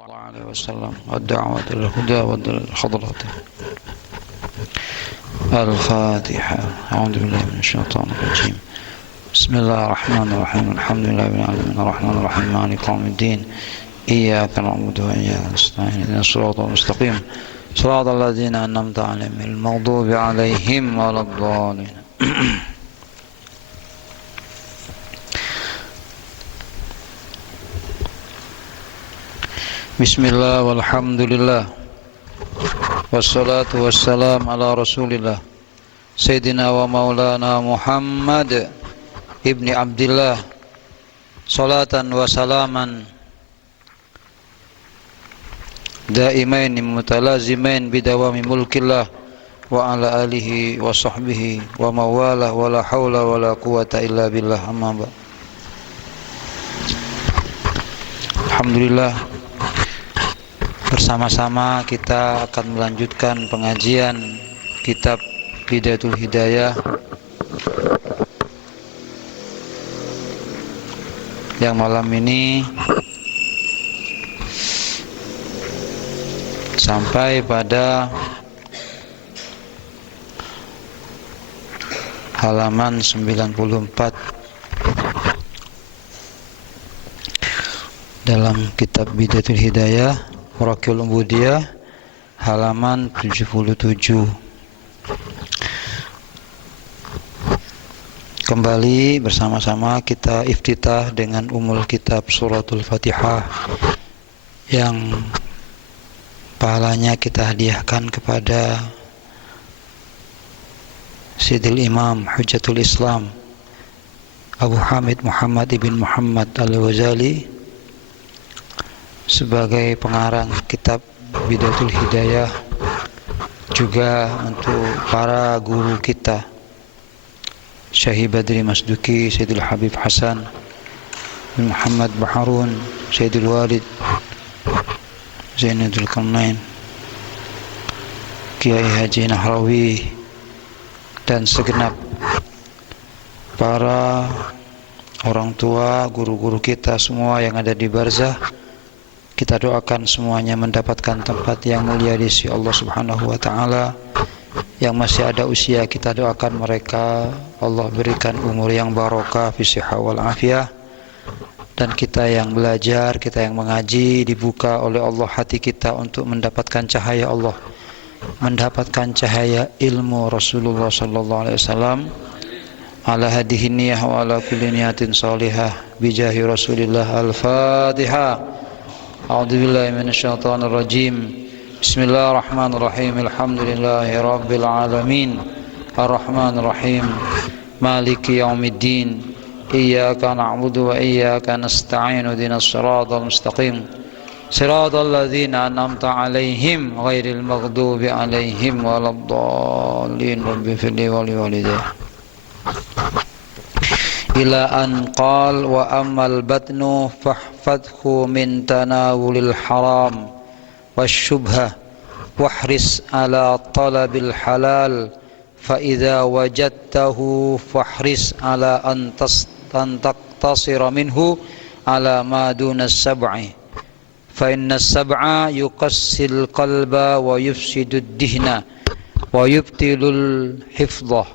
الله عليه وسلم والدعوة إلى الهدى والحضرة. الفاتحة. أعوذ بالله من الشيطان الرجيم. بسم الله الرحمن الرحيم. الحمد لله رب العالمين الرحمن الرحيم مالك يوم الدين إياك نعبد وإياك نستعين اهدنا الصراط المستقيم صراط الذين أنعمت عليهم غير المغضوب عليهم ولا الضالين. Bismillah walhamdulillah wassalatu wassalam ala rasulillah Sayyidina wa maulana Muhammad ibni Abdillah salatan wa salaman daimain mutalazimain bidawami mulkillah wa ala alihi wa sahbihi wa mawalah wa la hawla wa la quwata illa billah amma ba. Alhamdulillah, bersama-sama kita akan melanjutkan pengajian kitab Bidayatul Hidayah yang malam ini sampai pada halaman 94 dalam kitab Bidayatul Hidayah Warakil Ubudiyah halaman 77. Kembali bersama-sama kita iftitah dengan umul kitab suratul Fatihah yang pahalanya kita hadiahkan kepada Sidil Imam Hujjatul Islam Abu Hamid Muhammad ibn Muhammad Al-Ghazali sebagai pengarang kitab Bidayatul Hidayah, juga untuk para guru kita Syekh Badri Masduki, Sayyidul Habib Hasan bin Muhammad Baharun, Sayyidul Walid Zainadul Qarnain, Kiai Haji Nahrawi, dan segenap para orang tua, guru-guru kita semua yang ada di barzah. Kita doakan semuanya mendapatkan tempat yang mulia di sisi Allah Subhanahu wa taala. Yang masih ada usia, kita doakan mereka Allah berikan umur yang barokah fi shihah wal afiyah. Dan kita yang belajar, kita yang mengaji, dibuka oleh Allah hati kita untuk mendapatkan cahaya Allah, mendapatkan cahaya ilmu Rasulullah sallallahu alaihi wasallam ala hadihi niyah wa ala kulli niyatin salihah bijahi Rasulillah. Al-Fatihah. A'udzu billahi minasyaitonir rajim. Bismillahirrahmanirrahim. Alhamdulillahi rabbil alamin. Arrahmanir rahim. Maliki yaumiddin. Iyyaka na'budu wa iyyaka nasta'in. Ihdinas siratal mustaqim. Siratal ladzina an'amta 'alaihim ghairil maghdubi 'alaihim waladdallin. Rabbi firli wa li walidayya. Ila an qal wa ammal batnu fahfadhu min tanawulil haram wasyubhah wahris ala talabil halal fa idza wajadtahu fahris ala an taqtasira minhu ala ma duna as-sab'i fa inna as-sab'a yuqassil qalba wa yufsidu ad-dihna wa yubtilul hifdhah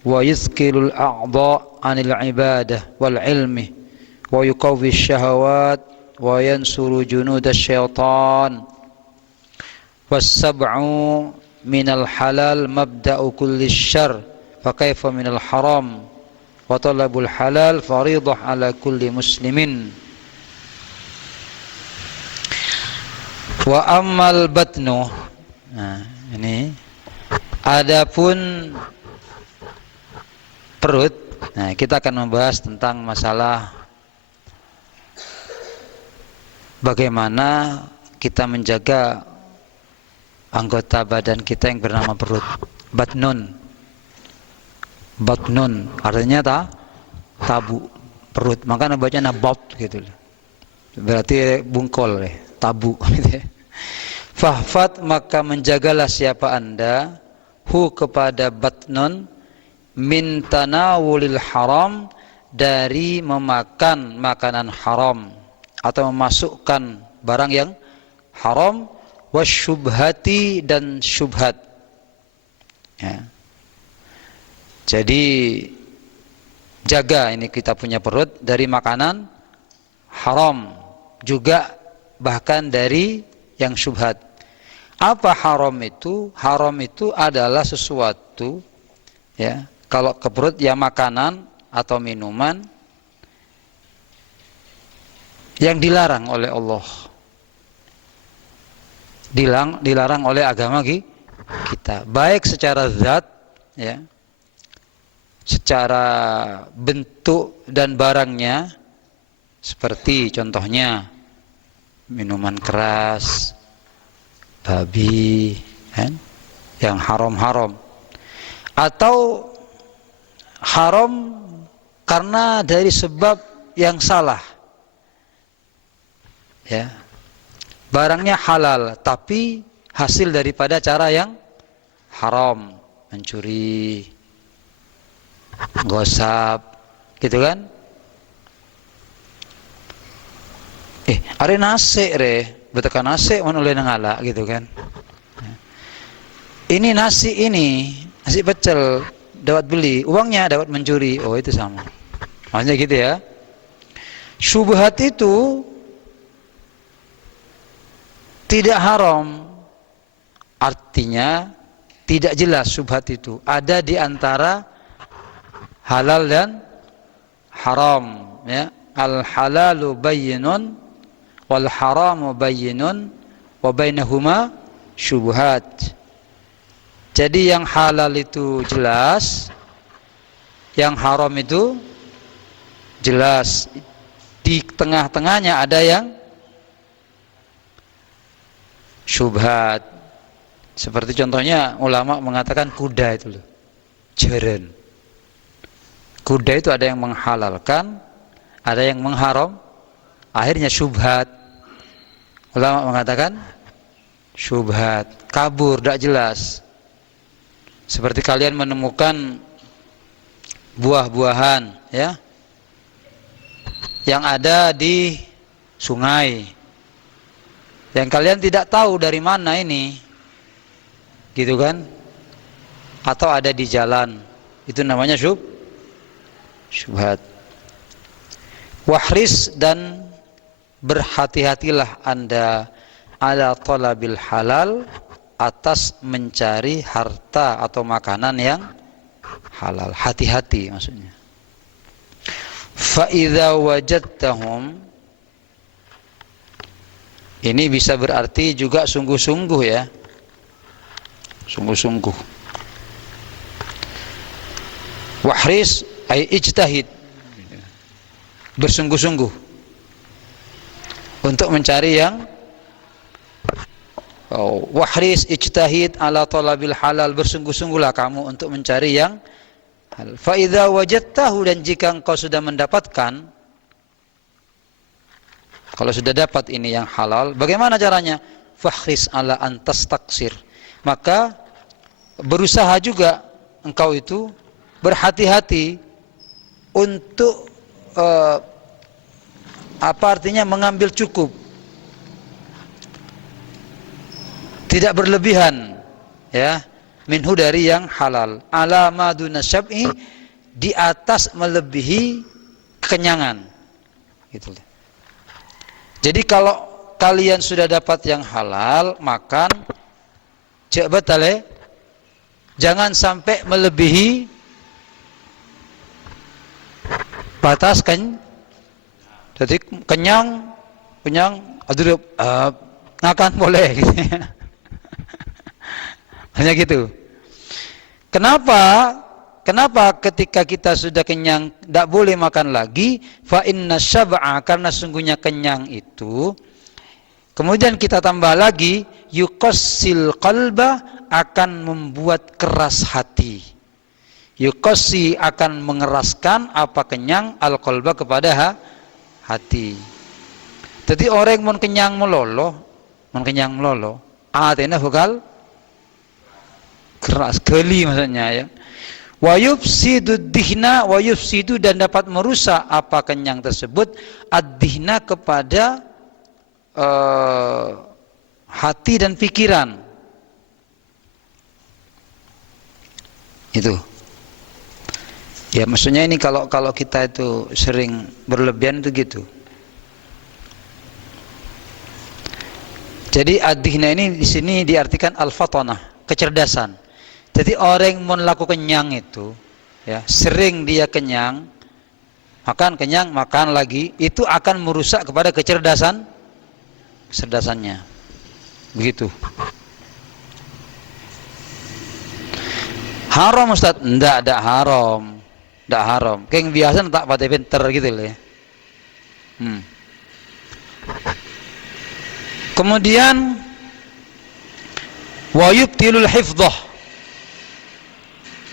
wa yuzkilul a'dha' anil ibadah wal ilmi wa yuqawwi syahawat wa yansuru junudash syaitan was sab'u minal halal mabda'u kulli syarr fa kaifa minal haram wa talabul halal fariidah ala kulli muslimin. Wa ammal batnu, nah ini adapun perut. Nah, kita akan membahas tentang masalah bagaimana kita menjaga anggota badan kita yang bernama perut. Batnun. Batnun artinya tabu perut. Makanya bacanya bat gitu. Berarti bungkol tabu gitu. Fahfat, maka menjagalah siapa Anda hu kepada batnun min tanawulil haram, dari memakan makanan haram atau memasukkan barang yang haram, wasyubhati dan syubhat. Ya. Jadi jaga ini kita punya perut dari makanan haram, juga bahkan dari yang syubhat. Apa haram itu? Haram itu adalah sesuatu, ya, kalau ke perut ya makanan atau minuman yang dilarang oleh Allah, dilarang oleh agama kita, baik secara zat, ya, secara bentuk dan barangnya, seperti contohnya minuman keras, babi, kan, yang haram-haram, atau haram karena dari sebab yang salah, ya, barangnya halal tapi hasil daripada cara yang haram, mencuri, gosap, gitu kan. Are nasi re, betekan nasi mana oleh nangala, gitu kan. Ini nasi pecel, dapat beli, uangnya dapat mencuri, oh itu sama. Maksudnya gitu ya. Syubhat itu tidak haram, artinya tidak jelas syubhat itu. Ada di antara halal dan haram, ya. Al halalu bayyinun wal haramu bayyinun wa bainahuma syubhat. Jadi yang halal itu jelas, yang haram itu jelas. Di tengah-tengahnya ada yang syubhat. Seperti contohnya ulama mengatakan kuda itu loh, jeren. Kuda itu ada yang menghalalkan, ada yang mengharam, akhirnya syubhat. Ulama mengatakan syubhat, kabur, tidak jelas. Seperti kalian menemukan buah-buahan, ya, yang ada di sungai, yang kalian tidak tahu dari mana ini, gitu kan, atau ada di jalan, itu namanya syubhat. Wahris dan berhati-hatilah Anda ala talabil halal, atas mencari harta atau makanan yang halal. Hati-hati maksudnya. Fa idza wajadtahum, ini bisa berarti juga sungguh-sungguh, ya. Sungguh-sungguh. Wahris ay ijtahid, bersungguh-sungguh untuk mencari yang wahris ijtahid ala talabil halal, bersungguh-sungguhlah kamu untuk mencari yang halal. Fa idza wajadtahu, dan jika engkau sudah mendapatkan, kalau sudah dapat ini yang halal, bagaimana caranya? Fahris ala antas taksir, maka berusaha juga engkau itu berhati-hati untuk apa artinya mengambil cukup, tidak berlebihan, ya, minhu dari yang halal, ala maduna syab'i, di atas melebihi kekenyangan, gitu. Jadi kalau kalian sudah dapat yang halal, makan cek betale, jangan sampai melebihi batas kan. Jadi kenyang, aduh, ngakan boleh, gitu. Hanya gitu. Kenapa ketika kita sudah kenyang tidak boleh makan lagi? Fa inna syab'a, karena sungguhnya kenyang itu, kemudian kita tambah lagi, yuqassil qalba, akan membuat keras hati. Yuqassi, akan mengeraskan apa kenyang, al-qalba, kepada hati. Jadi orang yang kenyang melolo, atena bakal keras geli maksudnya, ya. Wa yufsidu dihna, wa yufsidu, dan dapat merusak apa kenyang tersebut, ad-dihna, kepada hati dan pikiran. Itu. Ya maksudnya ini kalau kita itu sering berlebihan itu gitu. Jadi adihna ini di sini diartikan al-fatanah, kecerdasan. Jadi orang yang melakukan kenyang itu, ya sering dia kenyang, makan kenyang, makan lagi, itu akan merusak kepada kecerdasannya. Begitu. Haram Ustaz? Enggak haram. Enggak haram. Kayak biasa tak pada pinter gitu loh ya. Kemudian wa yubtilul hifdzah.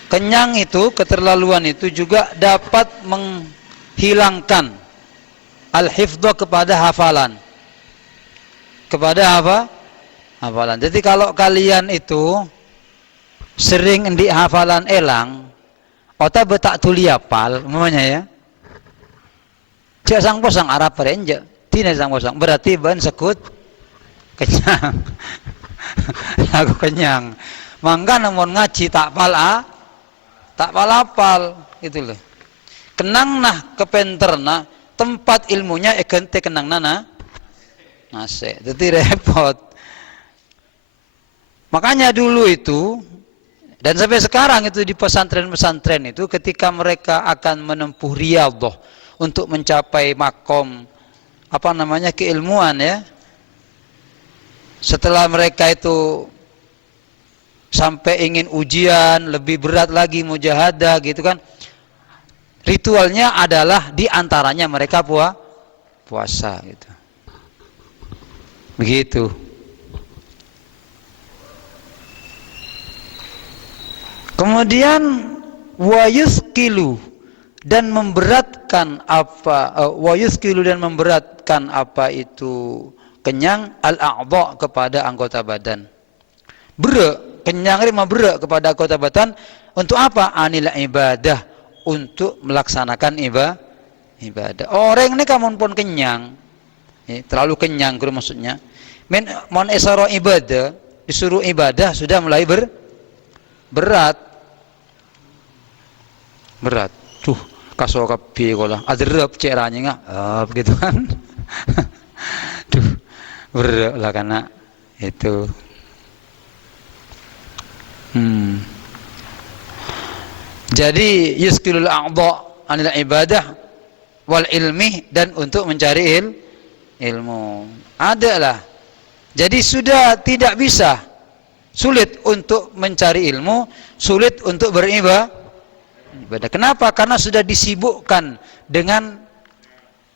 Kenyang itu, keterlaluan itu juga dapat menghilangkan al-hifdzah kepada hafalan. Kepada apa? Hafalan. Jadi kalau kalian itu sering di hafalan elang, otak betak tuli apal, umpamanya ya. Cek sang posang Arab perenje, tina sang posang. Berarti ban sekut kenyang. Aku kenyang. Mangga namun ngaji tak pal apal gitu loh. Kenang nah kepenterna tempat ilmunya ekente kenang nana nase. Jadi repot. Makanya dulu itu dan sampai sekarang itu di pesantren-pesantren itu ketika mereka akan menempuh riyadhah untuk mencapai makom keilmuan ya. Setelah mereka itu sampai ingin ujian lebih berat lagi mujahadah gitu kan, ritualnya adalah diantaranya mereka puasa gitu. Begitu. Kemudian wayuskilu dan memberatkan apa itu kenyang al-a'dha kepada anggota badan. Kenyang ini berek kepada anggota badan untuk apa? Anil ibadah, untuk melaksanakan ibadah. Orang ini kamu pun kenyang, terlalu kenyang itu maksudnya. Mon esaro ibadah, disuruh ibadah sudah mulai berat. Tuh kaso kapi kola, adrep ceranya nggak, gitu kan? Tuh berat lah karena itu. Jadi yuskilul a'dha anil ibadah wal ilmi, dan untuk mencari ilmu. Adalah. Jadi sudah tidak bisa, sulit untuk mencari ilmu, sulit untuk beribadah. Kenapa? Karena sudah disibukkan dengan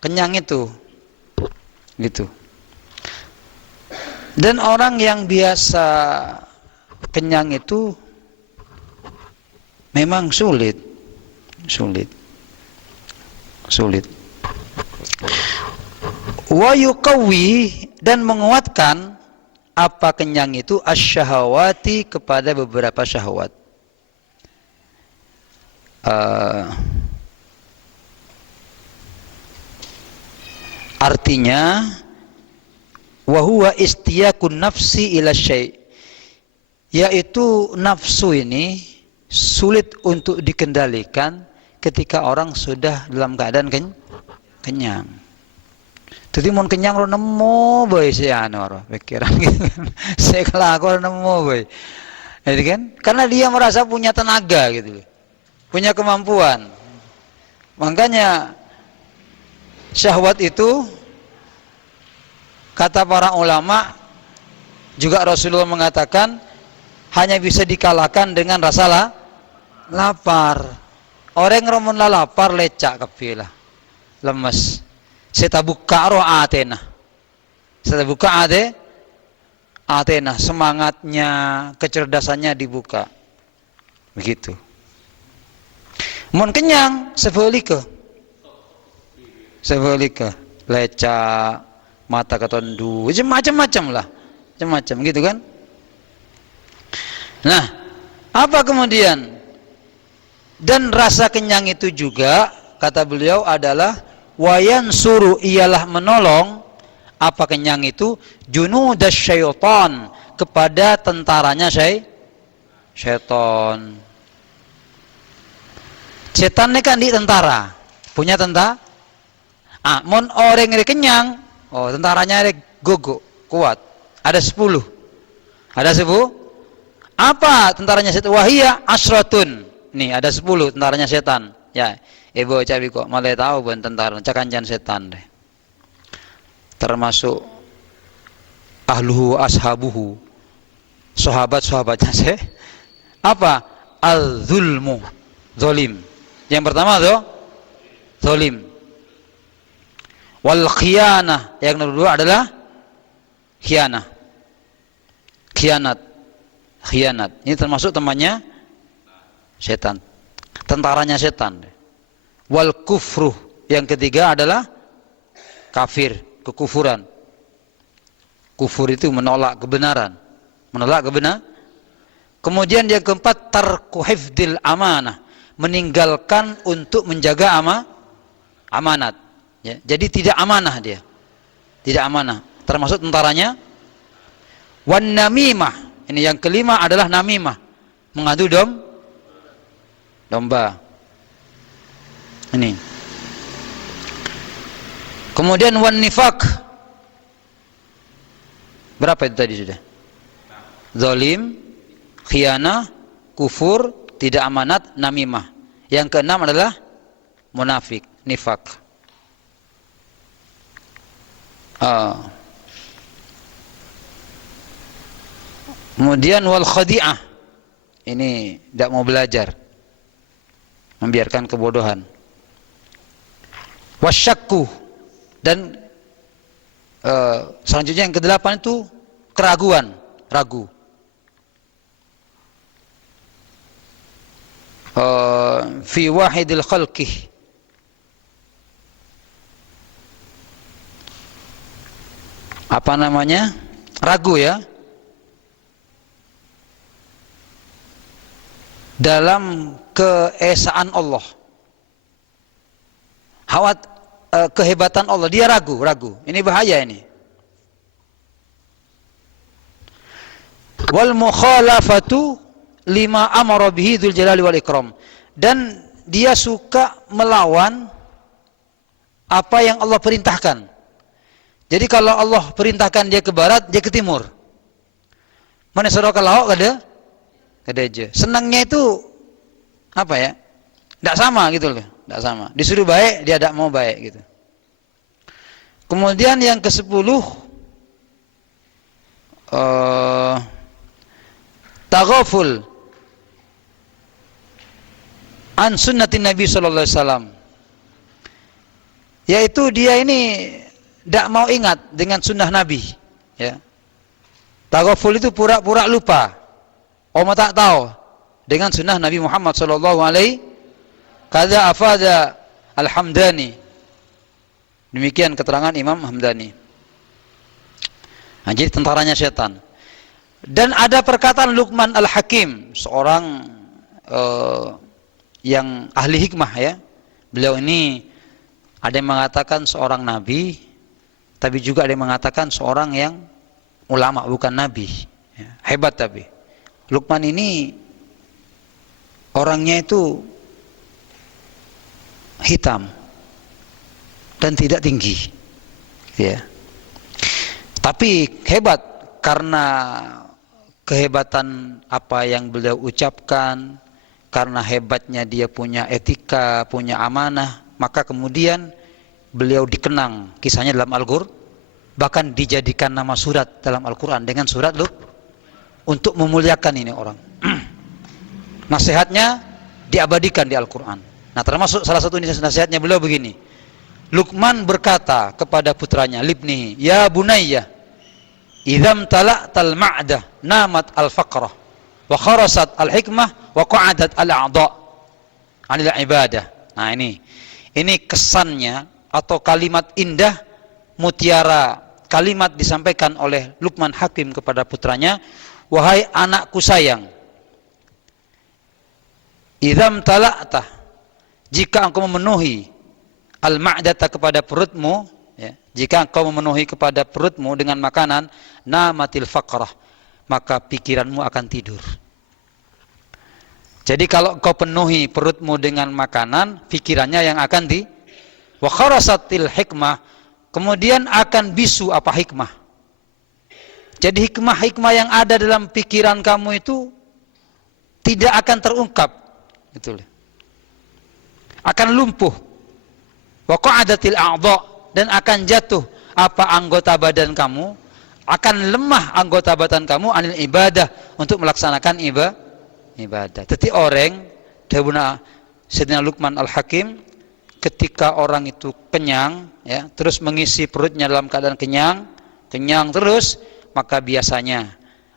kenyang itu. Gitu. Dan orang yang biasa kenyang itu memang sulit. Wa yuqawwi, dan menguatkan apa kenyang itu asyahawati, kepada beberapa syahwat. Artinya wa huwa istiyaqun nafsi ila syai', yaitu nafsu ini sulit untuk dikendalikan ketika orang sudah dalam keadaan kenyang. Jadi mau kenyang lo nemu boy si anor pikiran gitu kan. Saya kelakor nemu boy. Jadi kan karena dia merasa punya tenaga gitu. Punya kemampuan. Makanya syahwat itu kata para ulama, juga Rasulullah mengatakan hanya bisa dikalahkan dengan rasa lapar. Orang romun lapar lecak kapilah, lemes. Saya buka roh atena. Saya buka atena, semangatnya, kecerdasannya dibuka. Begitu. Mun kenyang sebalika, lecak, mata ketondu, macam-macam lah, macam-macam gitu kan. Nah, apa kemudian? Dan rasa kenyang itu juga kata beliau adalah wayan suruh, ialah menolong Apa kenyang itu? Junudas syaitan, kepada tentaranya syaitan. Setan ini kan di tentara, punya tentara. Mon orang yang kenyang, tentaranya ada gogo, kuat. Ada 10. Ada 10. Apa tentaranya setan? Wahia asratun. Nih ada 10 tentaranya setan. Ya, ibu cabi kok malah tahu bukan tentara, cakanjan setan deh. Termasuk ahluhu ashabuhu, sahabat-sahabatnya apa? Al-zulmu, zalim. Yang pertama tuh zalim. Wal khiyanah, yang kedua adalah khianah. Khianat. Ini termasuk temannya setan. Tentaranya setan. Wal kufruh, yang ketiga adalah kafir, kekufuran. Kufur itu menolak kebenaran. Kemudian yang keempat, tarku hifdil amanah, meninggalkan untuk menjaga amanat. Ya, jadi tidak amanah dia. Tidak amanah. Termasuk tentaranya. Wan namimah. Ini yang kelima adalah namimah. Mengadu domba. Ini. Kemudian wan nifak. Berapa itu tadi sudah? Zalim, khianah, kufur, tidak amanat, namimah. Yang keenam adalah munafik, nifak. Kemudian wal khadi'ah. Ini tidak mau belajar, membiarkan kebodohan. Wasyakku, dan selanjutnya yang kedelapan itu keraguan, ragu. Fi wahidil khalqih, apa namanya? Ragu ya. Dalam keesaan Allah. Kehebatan Allah, dia ragu. Ini bahaya ini. Wal mukhalafatu lima amara bihi dzul jalali wal ikram. Dan dia suka melawan apa yang Allah perintahkan. Jadi kalau Allah perintahkan dia ke barat, dia ke timur. Mana surah kalau kada aja. Senangnya itu apa ya? Tidak sama gitu loh, tidak sama. Disuruh baik, dia tidak mau baik gitu. Kemudian yang ke-10, taghaful an sunnatin Nabi sallallahu alaihi wasallam. Yaitu dia ini tidak mau ingat dengan sunnah Nabi, ya. Taghaful itu pura-pura lupa. Tak tahu dengan sunnah Nabi Muhammad sallallahu alaihi kada afada al-Hamdani. Demikian keterangan Imam Hamdani. Nah, jadi tentaranya setan. Dan ada perkataan Luqman Al-Hakim, seorang yang ahli hikmah ya. Beliau ini ada yang mengatakan seorang nabi, tapi juga ada yang mengatakan seorang yang ulama, bukan nabi. Ya, hebat tapi. Luqman ini orangnya itu hitam dan tidak tinggi, ya. Tapi hebat karena kehebatan apa yang beliau ucapkan, karena hebatnya dia punya etika, punya amanah, maka kemudian beliau dikenang kisahnya dalam Al-Qur'an, bahkan dijadikan nama surat dalam Al-Qur'an dengan surat untuk memuliakan ini orang. Nasihatnya diabadikan di Al-Qur'an. Nah, termasuk salah satu nasihatnya beliau begini. Luqman berkata kepada putranya, libnihi, ya bunayya, idzam tala'tal ma'dah namat al-faqrah wa kharasat al-hikmah wa qa'adat al-a'dha' 'anil ibadah. Nah, ini kesannya atau kalimat indah, mutiara kalimat disampaikan oleh Luqman Hakim kepada putranya. Wahai anakku sayang, idzam tala'tah, jika engkau memenuhi al-ma'data kepada perutmu, ya, Jika engkau memenuhi kepada perutmu dengan makanan, namatil faqrah, maka pikiranmu akan tidur. Jadi kalau engkau penuhi perutmu dengan makanan, pikirannya yang akan wa kharasatil hikmah, kemudian akan bisu apa hikmah. Jadi hikmah-hikmah yang ada dalam pikiran kamu itu tidak akan terungkap, gitu. Akan lumpuh. Wa qa'adatil a'dha, dan akan jatuh apa anggota badan kamu, akan lemah anggota badan kamu anil ibadah, untuk melaksanakan ibadah. Jadi orang dawuh Sayyidina Luqman Al-Hakim, ketika orang itu kenyang, ya, terus mengisi perutnya dalam keadaan kenyang terus, maka biasanya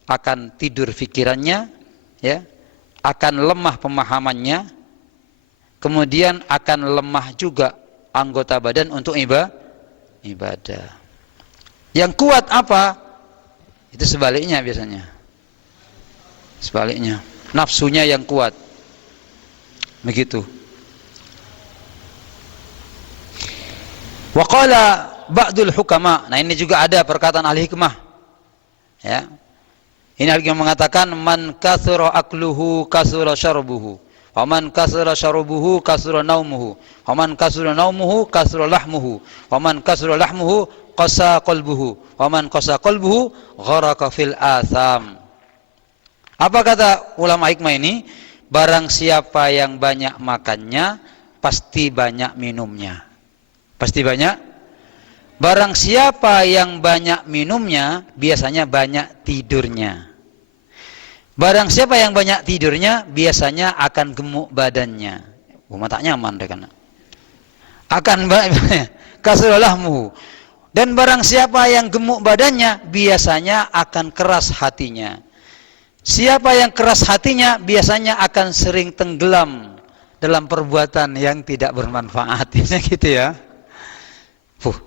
akan tidur pikirannya, ya, akan lemah pemahamannya, kemudian akan lemah juga anggota badan untuk ibadah. Yang kuat apa? Itu sebaliknya biasanya. Sebaliknya, nafsunya yang kuat. Begitu. Wa qala ba'dul hukama. Nah, ini juga ada perkataan ahli hikmah. Ya. Ini ahli hikmah mengatakan, man katsura akluhu katsura syarbuhu. Wa man kasura syarabuhu kasura naumuhu, wa man kasura naumuhu kasura lahmuhu, wa man kasura lahmuhu qasa qalbuhu, wa man qasa qalbuhu gharaka fil atham. Apa kata ulama hikmah ini? Barang siapa yang banyak makannya, pasti banyak minumnya. Pasti banyak. Barang siapa yang banyak minumnya, biasanya banyak tidurnya. Barang siapa yang banyak tidurnya, biasanya akan gemuk badannya. Tak nyaman deh kan. Akan kasulahmu. Dan barang siapa yang gemuk badannya, biasanya akan keras hatinya. Siapa yang keras hatinya, biasanya akan sering tenggelam dalam perbuatan yang tidak bermanfaat. Gitu ya.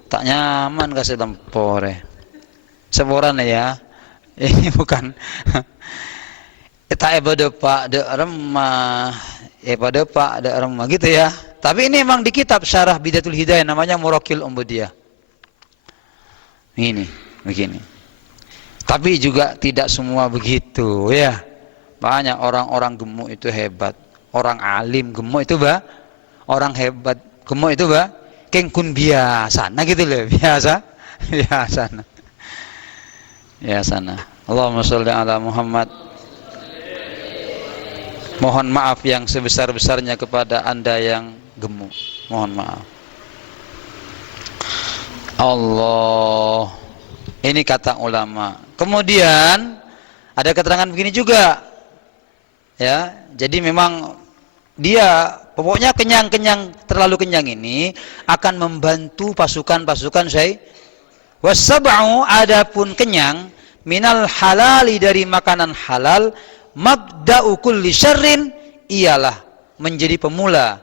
Tak nyaman kasih tempore. Seporan ya. Ini bukan tak pada pak de remah, pada pak de remah gitu ya. Tapi ini memang di kitab Syarah Bidatul Hidayah, namanya Murakil Umbudiyah. Ini begini. Tapi juga tidak semua begitu ya. Banyak orang-orang gemuk itu hebat. Orang alim gemuk itu orang hebat gemuk itu kengkun biasa. Nah gitu loh, biasa. Biasa. Allahumma sholli ala Muhammad. Mohon maaf yang sebesar-besarnya kepada Anda yang gemuk. Mohon maaf. Allah. Ini kata ulama. Kemudian ada keterangan begini juga. Ya, jadi memang dia pokoknya kenyang-kenyang, terlalu kenyang ini akan membantu pasukan-pasukan saya. Wasab'u, adapun kenyang minal halali, dari makanan halal, mabda'u kulli syarrin, ialah menjadi pemula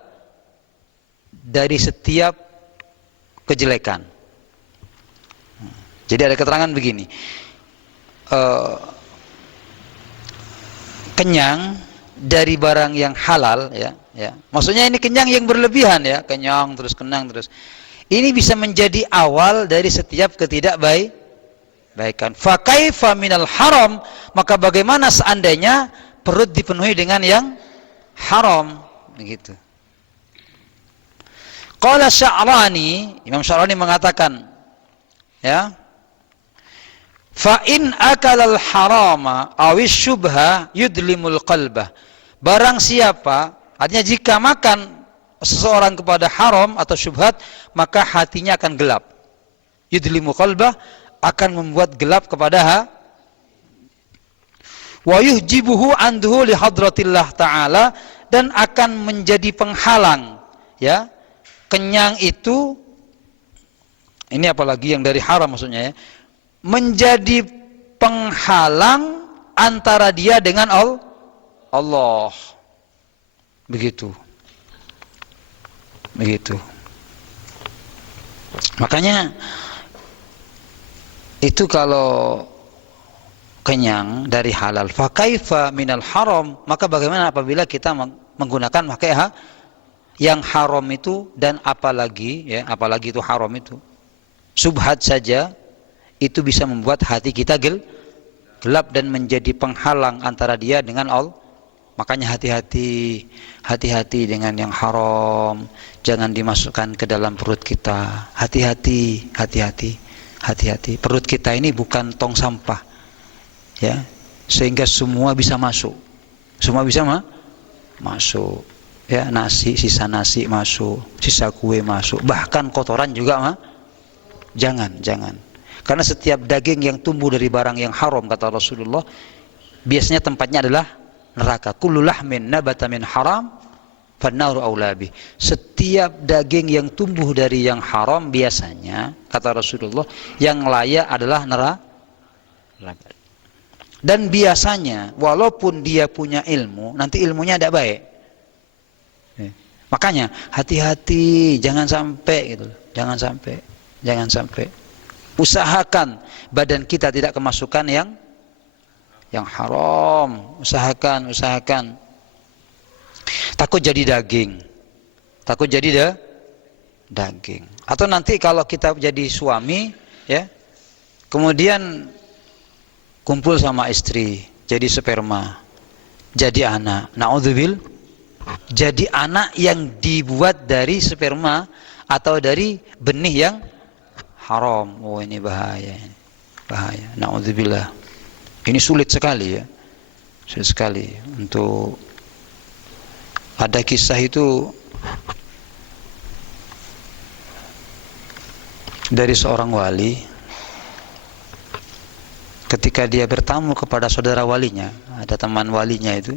dari setiap kejelekan. Jadi ada keterangan begini, kenyang dari barang yang halal, ya. Maksudnya ini kenyang yang berlebihan, ya, kenyang terus. Ini bisa menjadi awal dari setiap ketidakbaikan. Fa kaifa minal haram, maka bagaimana seandainya perut dipenuhi dengan yang haram, begitu. Qala Sya'rani, Imam Sya'rani mengatakan, ya, fa in akalal harama awis syubha yudlimul qalbah. Barang siapa, artinya jika makan seseorang kepada haram atau syubhat, maka hatinya akan gelap. Yudlimu qalbah, akan membuat gelap kepada wa yuhjibuhu anduhu li hadratillah ta'ala, dan akan menjadi penghalang, ya. Kenyang itu, ini apalagi yang dari haram maksudnya, ya, menjadi penghalang antara dia dengan Allah. Begitu. Makanya itu kalau kenyang dari halal, fa kaifa minal haram, maka bagaimana apabila kita menggunakan yang haram itu, dan apalagi itu haram itu. Subhat saja itu bisa membuat hati kita gelap dan menjadi penghalang antara dia dengan Allah. Makanya hati-hati dengan yang haram, jangan dimasukkan ke dalam perut kita. Hati-hati. Perut kita ini bukan tong sampah, ya, sehingga semua bisa masuk. Masuk. Ya, sisa nasi masuk, sisa kue masuk, bahkan kotoran juga jangan. Karena setiap daging yang tumbuh dari barang yang haram, kata Rasulullah, biasanya tempatnya adalah neraka. Kullu lahmin nabata min haram fannaru aula bih. Setiap daging yang tumbuh dari yang haram biasanya, kata Rasulullah, yang layak adalah neraka. Dan biasanya walaupun dia punya ilmu, nanti ilmunya tidak baik. Makanya hati-hati, jangan sampai gitu. Jangan sampai. Usahakan badan kita tidak kemasukan yang haram. Usahakan. Takut jadi daging. Atau nanti kalau kita jadi suami, ya, kemudian kumpul sama istri, jadi sperma, jadi anak. Naudzubillah. Jadi anak yang dibuat dari sperma atau dari benih yang haram. Oh, ini bahaya. Naudzubillah. Ini sulit sekali, ya. Sulit sekali untuk ada kisah itu dari seorang wali ketika dia bertamu kepada saudara walinya, ada teman walinya itu.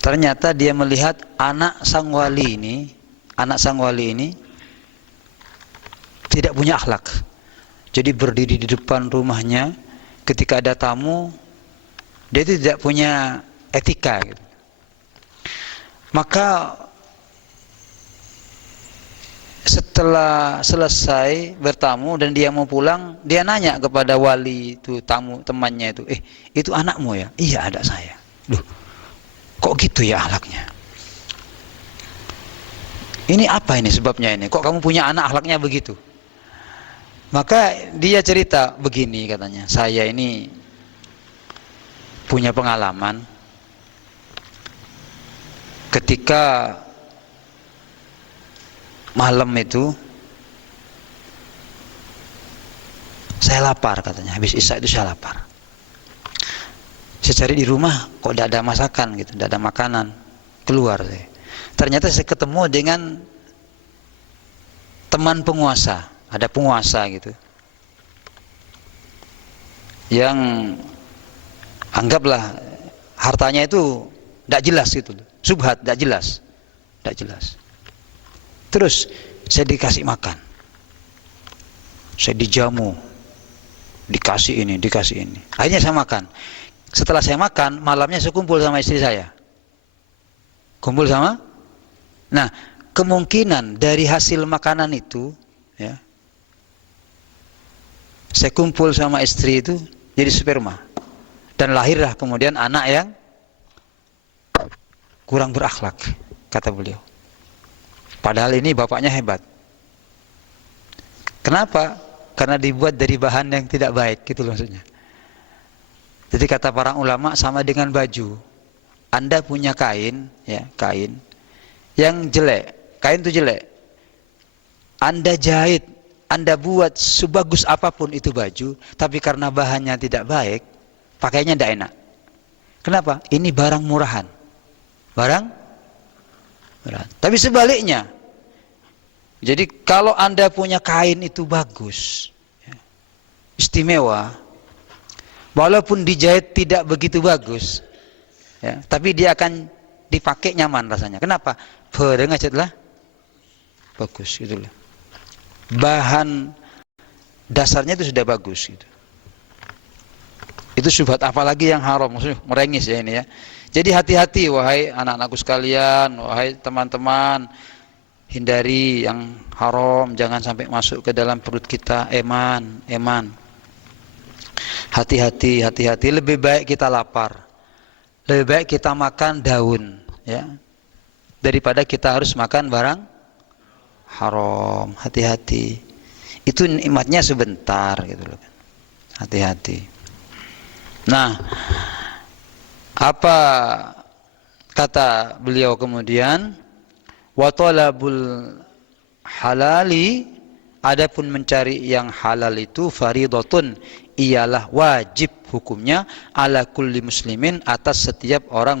Ternyata dia melihat anak sang wali ini tidak punya akhlak. Jadi berdiri di depan rumahnya ketika ada tamu, dia tidak punya etika gitu. Maka setelah selesai bertamu dan dia mau pulang, dia nanya kepada wali itu, temannya itu, itu anakmu ya? Iya, anak saya. Loh, kok gitu ya akhlaknya? Ini apa ini sebabnya ini? Kok kamu punya anak akhlaknya begitu? Maka dia cerita begini, katanya, saya ini punya pengalaman ketika malam itu saya lapar, katanya. Habis isya itu saya lapar. Saya cari di rumah, kok tidak ada masakan gitu, tidak ada makanan. Keluar saya. Ternyata saya ketemu dengan teman penguasa, ada penguasa gitu, yang anggaplah hartanya itu tidak jelas gitu, subhat, tidak jelas. Terus saya dikasih makan, saya dijamu, dikasih ini. Akhirnya saya makan. Setelah saya makan, malamnya saya kumpul sama istri saya. Nah, kemungkinan dari hasil makanan itu, ya, saya kumpul sama istri itu jadi sperma. Dan lahirlah kemudian anak yang kurang berakhlak, kata beliau. Padahal ini bapaknya hebat. Kenapa? Karena dibuat dari bahan yang tidak baik, gitu maksudnya. Jadi kata para ulama, sama dengan baju. Anda punya kain, ya, kain yang jelek, kain itu jelek. Anda jahit, Anda buat sebagus apapun itu baju, tapi karena bahannya tidak baik, pakainya tidak enak. Kenapa? Ini barang murahan. Tapi sebaliknya, jadi kalau Anda punya kain itu bagus, ya, istimewa, walaupun dijahit tidak begitu bagus, ya, tapi dia akan dipakai nyaman rasanya. Kenapa? Barang aja lah bagus, itulah. Bahan dasarnya itu sudah bagus gitu. Itu syubhat, apalagi yang haram, maksudnya merengis ya ini ya. Jadi hati-hati wahai anak-anakku sekalian, wahai teman-teman, hindari yang haram, jangan sampai masuk ke dalam perut kita. Eman. Hati-hati. Lebih baik kita lapar, lebih baik kita makan daun, ya, daripada kita harus makan barang haram. Hati-hati. Itu nikmatnya sebentar gitu loh. Hati-hati. Nah, apa kata beliau kemudian? Wa talabul halali, adapun mencari yang halal itu faridatun, ialah wajib hukumnya ala kulli muslimin, atas setiap orang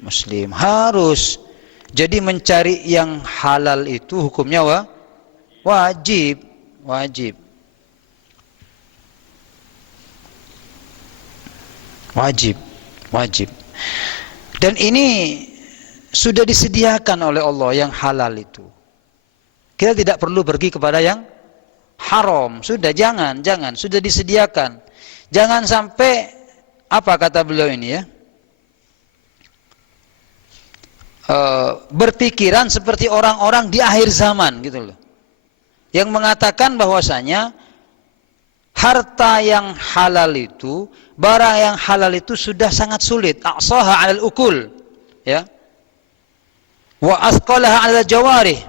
muslim. Harus. Jadi mencari yang halal itu hukumnya wajib. Wajib. Wajib. Wajib. Dan ini sudah disediakan oleh Allah yang halal itu. Kita tidak perlu pergi kepada yang haram. Sudah, jangan, sudah disediakan. Jangan sampai, apa kata beliau ini ya, berpikiran seperti orang-orang di akhir zaman gitu loh, yang mengatakan bahwasanya harta yang halal itu, barang yang halal itu sudah sangat sulit. Aqsaha 'alal ukul, ya. Wa asqalaha 'alal jawarih.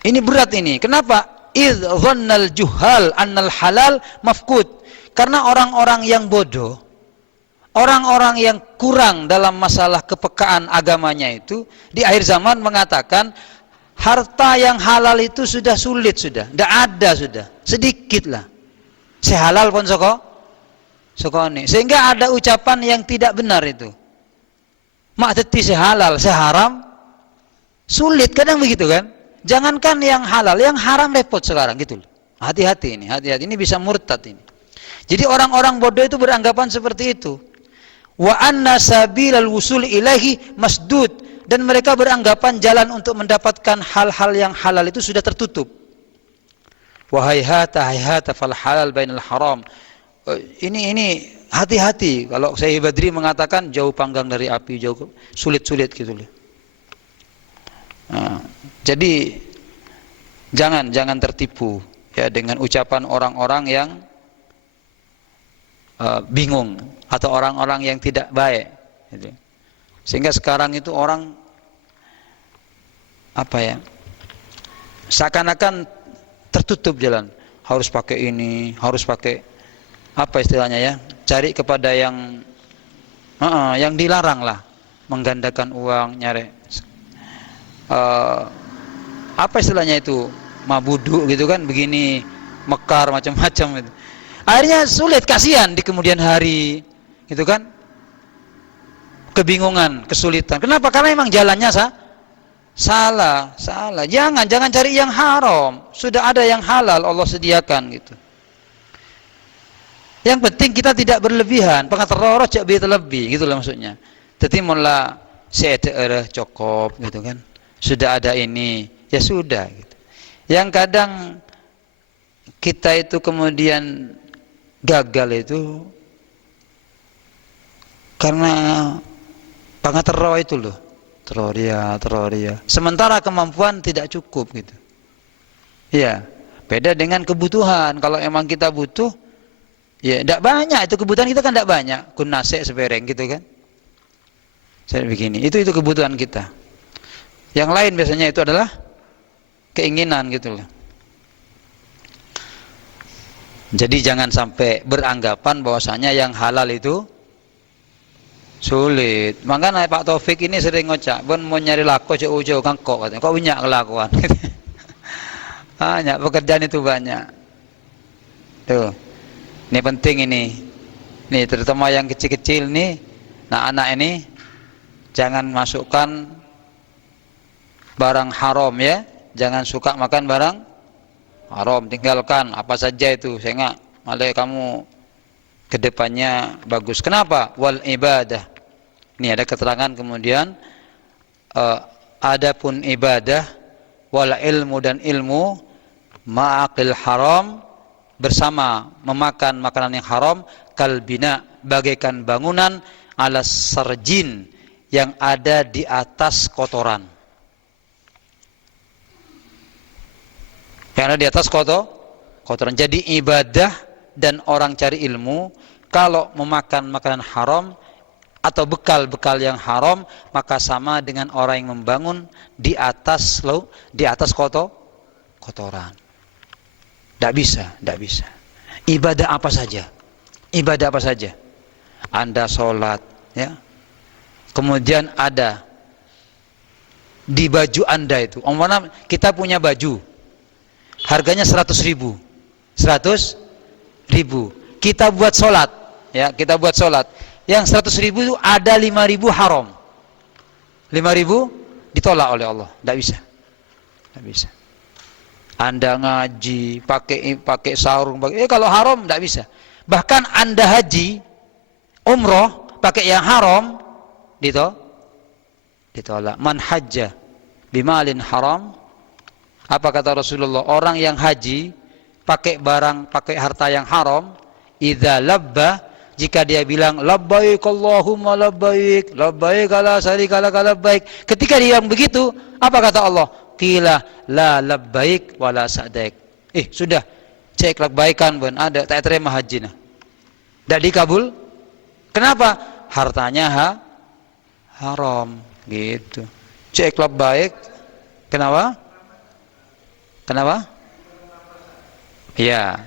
Ini berat ini. Kenapa? Idz dhannal juhal annal halal mafqud. Karena orang-orang yang bodoh, orang-orang yang kurang dalam masalah kepekaan agamanya itu di akhir zaman mengatakan harta yang halal itu sudah sulit, sudah tidak ada, sudah sedikit lah. Sehalal pun sokone. Sehingga ada ucapan yang tidak benar itu. Mak teti sehalal, seharam sulit, kadang begitu kan? Jangankan yang halal, yang haram repot sekarang gitu. Hati-hati ini, hati-hati, ini bisa murtad ini. Jadi orang-orang bodoh itu beranggapan seperti itu. Wa anna sabilal wusul ilahi masdud, dan mereka beranggapan jalan untuk mendapatkan hal-hal yang halal itu sudah tertutup. Wa hayhata fal halal bainal haram. Ini hati-hati. Kalau Syekh Badri mengatakan jauh panggang dari api, jauh sulit-sulit gitu loh. Nah, jadi jangan tertipu ya dengan ucapan orang-orang yang bingung atau orang-orang yang tidak baik gitu. Sehingga sekarang itu orang apa ya, seakan-akan tertutup jalan, harus pakai ini, harus pakai apa istilahnya ya, cari kepada yang dilarang lah, menggandakan uang, nyari apa istilahnya itu, mabudu gitu kan, begini, mekar, macam-macam gitu. Akhirnya sulit, kasihan di kemudian hari gitu kan, kebingungan, kesulitan. Kenapa? Karena memang jalannya salah. Jangan cari yang haram, sudah ada yang halal Allah sediakan gitu. Yang penting kita tidak berlebihan, pengateroro cak bi terlebih gitu lah maksudnya. Jadi mulai seete cokop gitu kan. Sudah ada ini, ya sudah gitu. Yang kadang kita itu kemudian gagal itu karena pangatero itu loh, teroria. Sementara kemampuan tidak cukup gitu. Ya, beda dengan kebutuhan. Kalau emang kita butuh, ya tidak banyak itu kebutuhan kita kan, tidak banyak. Kun nasi sebereng gitu kan. Saya begini, itu kebutuhan kita. Yang lain biasanya itu adalah keinginan gitu loh. Jadi jangan sampai beranggapan bahwasanya yang halal itu sulit. Makanya Pak Taufik ini sering ngocak, "Bon mau nyari laku jauh-jauh kangkok," katanya. Kok banyak kelakuan. Banyak pekerjaan itu banyak. Tuh. Ini penting ini. Nih terutama yang kecil-kecil nih, nah anak ini jangan masukkan barang haram ya, jangan suka makan barang haram, tinggalkan apa saja itu, sehingga malah kamu kedepannya bagus. Kenapa? Wal ibadah. Ini ada keterangan kemudian adapun ibadah wal ilmu, dan ilmu ma'aqil haram, bersama memakan makanan yang haram, kalbina, bagaikan bangunan, ala sarjin, yang ada di atas kotoran. Karena di atas kotoran. Jadi ibadah dan orang cari ilmu, kalau memakan makanan haram atau bekal-bekal yang haram, maka sama dengan orang yang membangun di atas kotoran. Tidak bisa, tidak bisa. Ibadah apa saja, ibadah apa saja. Anda sholat, ya. Kemudian ada di baju Anda itu, umpamanya kita punya baju, harganya 100.000, 100.000. Kita buat sholat, ya, kita buat sholat. Yang 100.000 itu ada 5.000 haram. 5.000 ditolak oleh Allah, tidak bisa, tidak bisa. Anda ngaji pakai sarung, kalau haram tidak bisa. Bahkan Anda haji, umroh pakai yang haram, ditolak. Man hajja bimalin haram, apa kata Rasulullah? Orang yang haji pakai harta yang haram, idza labba, jika dia bilang labbaik Allahumma labbaik, labbaik la syarika lak labbaik, ketika dia yang begitu, apa kata Allah? Qila la labbaik wa la sa'daik. Sudah, cek labbaikan ben ada, tak terima haji nah. Tidak dikabul. Kenapa? Hartanya haram gitu. Cek labbaik. Kenapa? Kenapa? Ya,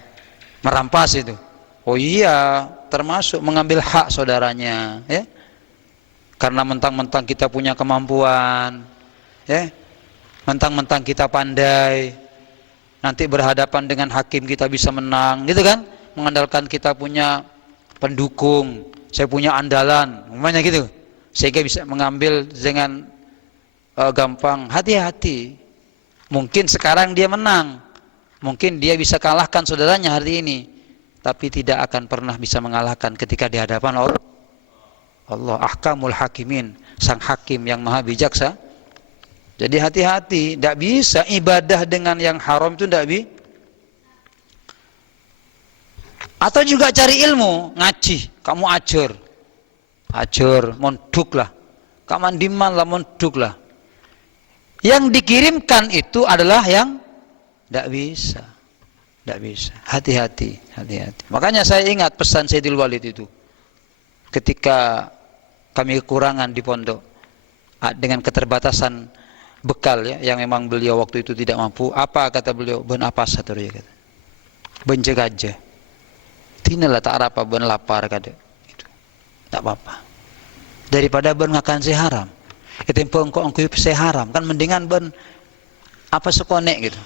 merampas itu. Oh iya, termasuk mengambil hak saudaranya, ya. Karena mentang-mentang kita punya kemampuan, ya. Mentang-mentang kita pandai, nanti berhadapan dengan hakim kita bisa menang, gitu kan? Mengandalkan kita punya pendukung, saya punya andalan, umpamanya gitu, sehingga bisa mengambil dengan gampang. Hati-hati. Mungkin sekarang dia menang, mungkin dia bisa kalahkan saudaranya hari ini, tapi tidak akan pernah bisa mengalahkan ketika di hadapan Allah. Ahkamul hakimin, sang hakim yang maha bijaksana. Jadi hati-hati, tidak bisa ibadah dengan yang haram itu, tidak bisa. Atau juga cari ilmu, ngaji, kamu ajar, monduk lah, kamandiman lah, monduk lah. Yang dikirimkan itu adalah yang tidak bisa, tidak bisa. Hati-hati. Makanya saya ingat pesan Sayyidul Walid itu, ketika kami kekurangan di pondok dengan keterbatasan bekal, ya, yang memang beliau waktu itu tidak mampu. Apa kata beliau? Ben apa satu ya kata. Ben jegaja. Tinalah tak apa ben lapar kata. Itu. Tak apa-apa. Daripada ben ngakan seharam. Ketempo engkau seharam kan mendingan ben apa sekonek gitu.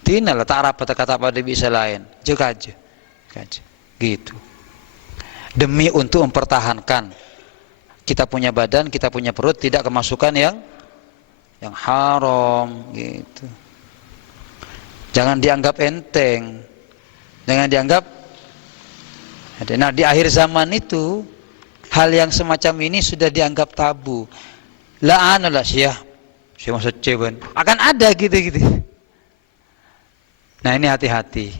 Tinalah tak apa kata apa dia bisa lain. Jegaja. Gitu. Demi untuk mempertahankan kita punya badan, kita punya perut, tidak kemasukan yang haram gitu. Jangan dianggap enteng, jangan dianggap. Nah, di akhir zaman itu hal yang semacam ini sudah dianggap tabu. La'analah saya maksud ceben akan ada gitu. Nah, ini hati-hati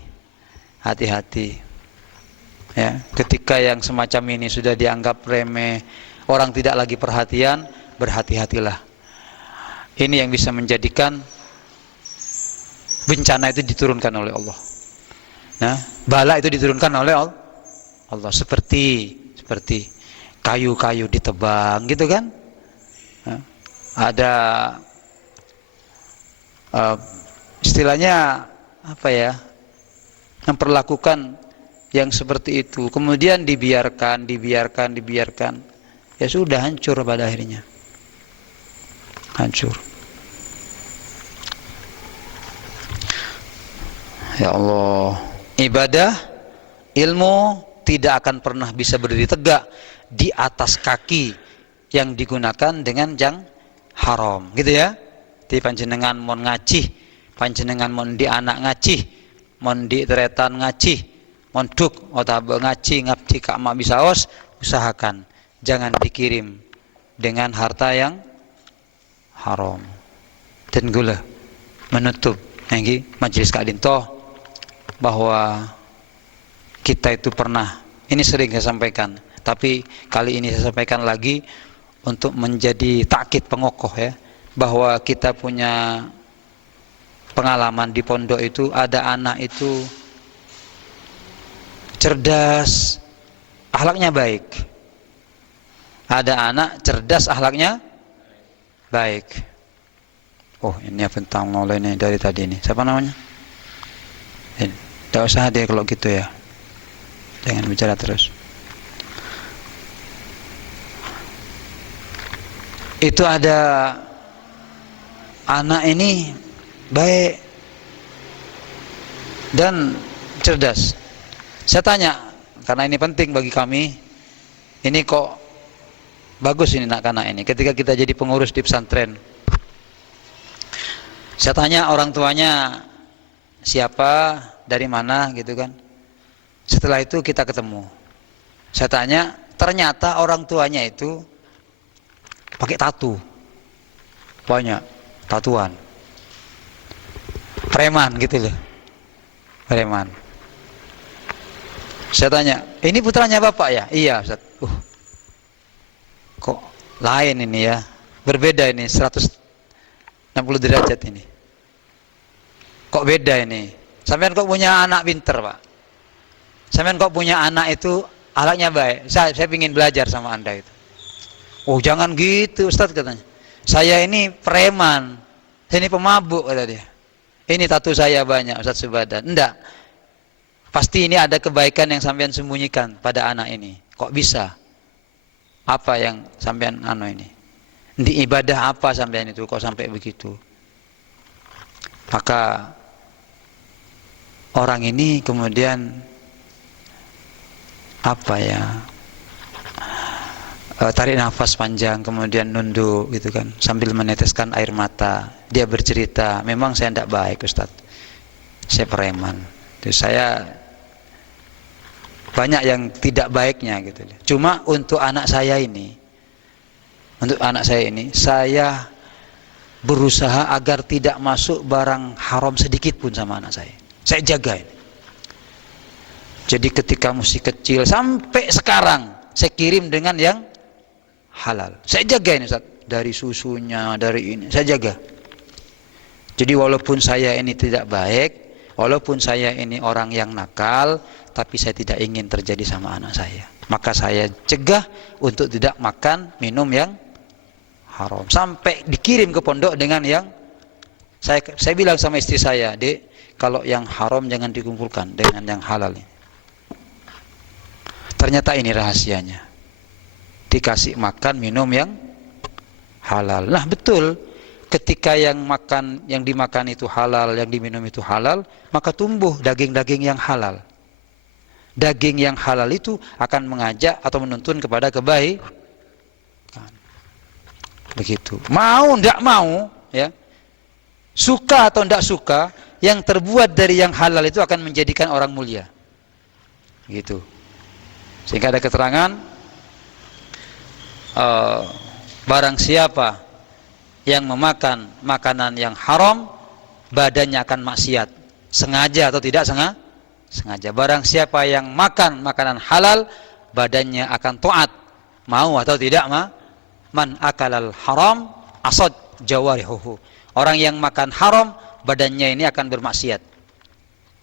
ya. Ketika yang semacam ini sudah dianggap remeh, orang tidak lagi perhatian, berhati-hatilah. Ini yang bisa menjadikan bencana itu diturunkan oleh Allah. Nah, bala itu diturunkan oleh Allah seperti kayu-kayu ditebang gitu kan. Nah, ada istilahnya apa ya, memperlakukan yang seperti itu, kemudian dibiarkan, ya sudah hancur pada akhirnya. Hancur. Ya Allah, ibadah, ilmu tidak akan pernah bisa berdiri tegak di atas kaki yang digunakan dengan yang haram, gitu ya. Di panjenengan mon ngaji, panjenengan mon di anak ngaji, mon di teretan ngaji, mon duk otabe ngaji ngabdi ka mak bisaos, usahakan jangan dikirim dengan harta yang haram. Dan gula menutup yang majelis kadinto bahwa kita itu pernah, ini sering saya sampaikan, tapi kali ini saya sampaikan lagi untuk menjadi takkid pengokoh ya, bahwa kita punya pengalaman di pondok itu, ada anak itu cerdas, akhlaknya baik. Ada anak cerdas, akhlaknya baik. Oh, ini apa tentang mulai ini dari tadi ini. Siapa namanya? Tidak usah dia kalau gitu ya. Jangan bicara terus. Itu ada anak ini baik dan cerdas. Saya tanya, karena ini penting bagi kami. Ini kok bagus ini anak-anak ini. Ketika kita jadi pengurus di pesantren, saya tanya orang tuanya siapa, dari mana gitu kan. Setelah itu kita ketemu. Saya tanya, ternyata orang tuanya itu pakai tato. Banyak tatuan. Preman gitu loh. Preman. Saya tanya, ini putranya bapak ya? Iya, Ustaz. Kok lain ini ya? Berbeda ini 160 derajat ini. Kok beda ini? Sampean kok punya anak pinter, Pak? Sampean kok punya anak itu akhlaknya baik? Saya ingin belajar sama Anda itu. Oh, jangan gitu, Ustaz katanya. Saya ini preman. Saya ini pemabuk kata dia. Ini tato saya banyak, Ustaz Subhadan. Enggak. Pasti ini ada kebaikan yang sampean sembunyikan pada anak ini. Kok bisa? Apa yang sampean ini? Di ibadah apa sampean itu kok sampai begitu? Maka orang ini kemudian tarik nafas panjang, kemudian nunduk gitu kan, sambil meneteskan air mata. Dia bercerita, memang saya tidak baik Ustaz, saya preman. Terus saya banyak yang tidak baiknya gitu. Cuma untuk anak saya ini, saya berusaha agar tidak masuk barang haram sedikit pun sama anak saya. Saya jaga ini. Jadi ketika masih kecil sampai sekarang saya kirim dengan yang halal. Saya jaga ini Ustaz, dari susunya, dari ini, saya jaga. Jadi walaupun saya ini tidak baik, walaupun saya ini orang yang nakal, tapi saya tidak ingin terjadi sama anak saya. Maka saya cegah untuk tidak makan, minum yang haram. Sampai dikirim ke pondok dengan yang saya bilang sama istri saya, Dek, kalau yang haram jangan dikumpulkan dengan yang halal ini. Ternyata ini rahasianya. Dikasih makan, minum yang halal. Nah, betul. Ketika yang dimakan itu halal, yang diminum itu halal, maka tumbuh daging-daging yang halal. Daging yang halal itu akan mengajak atau menuntun kepada kebaikan. Begitu. Mau ndak mau, ya. Suka atau ndak suka, yang terbuat dari yang halal itu akan menjadikan orang mulia. Gitu. Sehingga ada keterangan barang siapa yang memakan makanan yang haram, badannya akan maksiat, sengaja atau tidak sengaja. Barang siapa yang makan makanan halal, badannya akan taat, mau atau tidak man akalal haram asad jawarihuhu. Orang yang makan haram, badannya ini akan bermaksiat.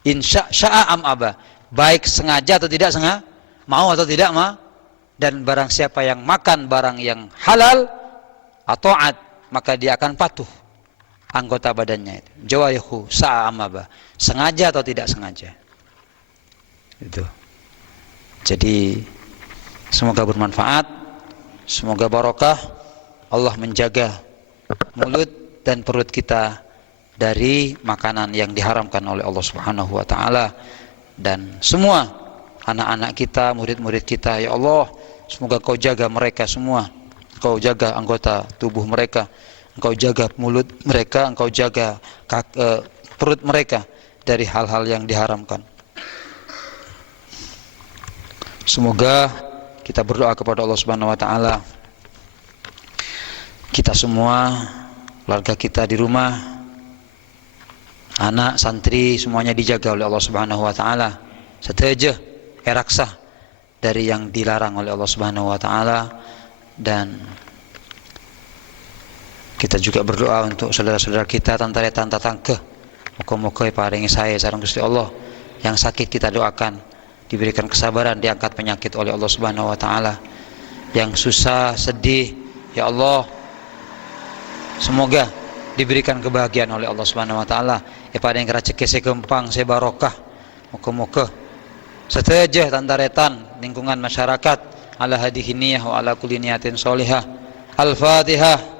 Insya sya'a am aba, baik sengaja atau tidak sengaja, mau atau tidak dan barang siapa yang makan barang yang halal atau maka dia akan patuh anggota badannya itu. Jawarihu sa'a am aba, sengaja atau tidak sengaja. Itu. Jadi semoga bermanfaat, semoga barokah. Allah menjaga mulut dan perut kita dari makanan yang diharamkan oleh Allah Subhanahu wa taala, dan semua anak-anak kita, murid-murid kita, ya Allah, semoga Kau jaga mereka semua. Kau jaga anggota tubuh mereka, Engkau jaga mulut mereka, Engkau jaga perut mereka dari hal-hal yang diharamkan. Semoga kita berdoa kepada Allah Subhanahu wa taala, kita semua, keluarga kita di rumah, anak, santri, semuanya dijaga oleh Allah Subhanahu wa taala. Seteja raksa dari yang dilarang oleh Allah Subhanahu wa taala. Dan kita juga berdoa untuk saudara-saudara kita, tantare-tanta tangke, muga-muga paringi saya sareng Gusti Allah. Yang sakit kita doakan diberikan kesabaran, diangkat penyakit oleh Allah Subhanahu wa taala. Yang susah, sedih, ya Allah, semoga diberikan kebahagiaan oleh Allah Subhanahu wa taala. Pada yang kira cek se kempang se barokah. Muka-muka seteja tantaretan lingkungan masyarakat ala hadhihi niyah wa ala kulli niyatin sholihah. Al-Fatihah.